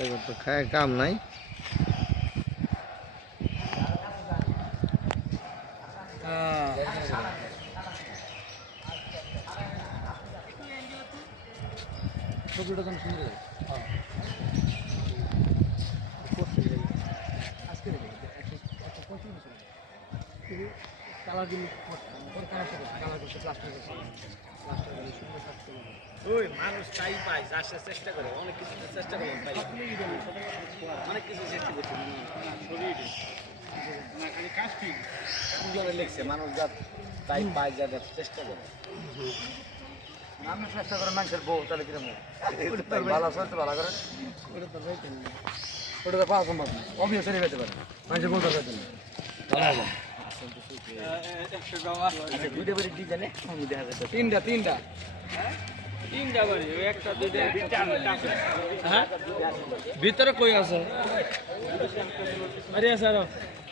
এটা তো খায় কাম নাই। ছবিটা যেন সুন্দর লাগে। আজকে কালার দিলে কালার করছে প্লাস্টার করছে প্লাস্টার করলে সুন্দর থাকতে হবে। ওই মানুষ তাই পায় আসার চেষ্টা করে অনেক কিছু চেষ্টা করে পাই অনেক কিছু চেষ্টা করছে না খালি কাজটি দুজনে লিখছে মানুষ যা তাই পায় যা চেষ্টা করে আমি চেষ্টা করে মানুষের বউ তাহলে কিরকম ভালো চলতে ভালো করে ওটা তো পাওয়া সম্ভব না অবভিয়াসলি পেতে পারে মানুষের বউ দরকার জন্য তিনটা তিনটা ভিতরে কই আছে আরে স্যার